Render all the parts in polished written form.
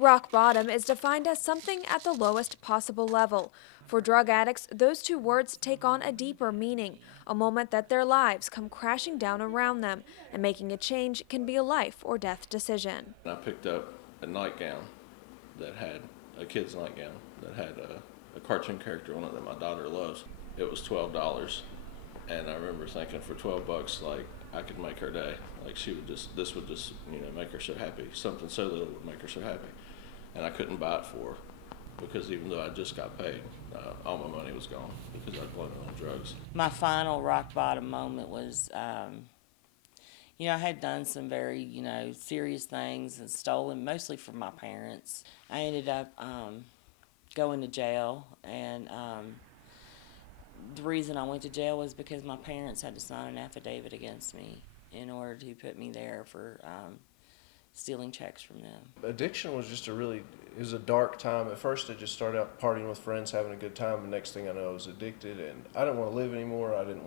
Rock bottom is defined as something at the lowest possible level. For drug addicts, those two words take on a deeper meaning, a moment that their lives come crashing down around them, and making a change can be a life or death decision. I picked up a nightgown that had a kid's nightgown that had a cartoon character on it that my daughter loves. It was $12, and I remember thinking for $12, like I could make her day. Like this would just make her so happy. Something so little would make her so happy, and I couldn't buy it for her because even though I just got paid, all my money was gone because I'd blown it on drugs. My final rock bottom moment was, I had done some very, serious things and stolen mostly from my parents. I ended up going to jail, and the reason I went to jail was because my parents had to sign an affidavit against me in order to put me there for stealing checks from them. Addiction was just it was a dark time. At first I just started out partying with friends, having a good time, and next thing I know I was addicted, and I didn't want to live anymore. I didn't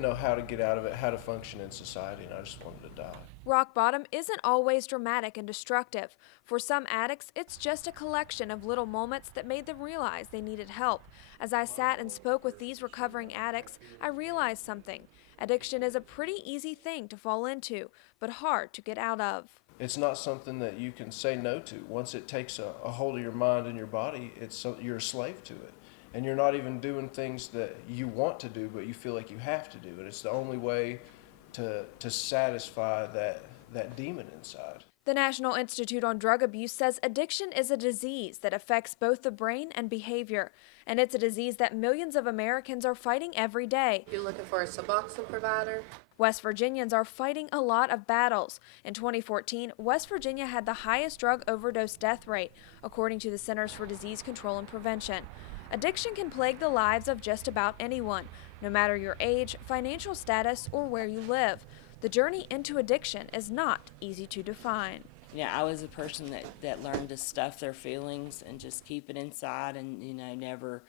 know how to get out of it, how to function in society, and I just wanted to die. Rock bottom isn't always dramatic and destructive. For some addicts, it's just a collection of little moments that made them realize they needed help. As I sat and spoke with these recovering addicts, I realized something. Addiction is a pretty easy thing to fall into, but hard to get out of. It's not something that you can say no to. Once it takes a hold of your mind and your body, you're a slave to it. And you're not even doing things that you want to do, but you feel like you have to do. And it's the only way to satisfy that demon inside. The National Institute on Drug Abuse says addiction is a disease that affects both the brain and behavior. And it's a disease that millions of Americans are fighting every day. You're looking for a Suboxone provider? West Virginians are fighting a lot of battles. In 2014, West Virginia had the highest drug overdose death rate, according to the Centers for Disease Control and Prevention. Addiction can plague the lives of just about anyone, no matter your age, financial status, or where you live. The journey into addiction is not easy to define. Yeah, I was a person that learned to stuff their feelings and just keep it inside and, never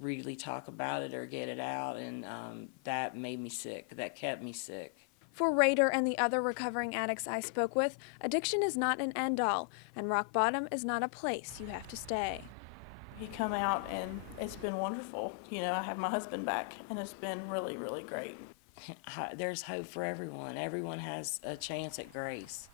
really talk about it or get it out, and that made me sick. That kept me sick. For Rader and the other recovering addicts I spoke with, addiction is not an end-all, and rock bottom is not a place you have to stay. He come out and it's been wonderful. I have my husband back and it's been really, really great. There's hope for everyone. Everyone has a chance at grace.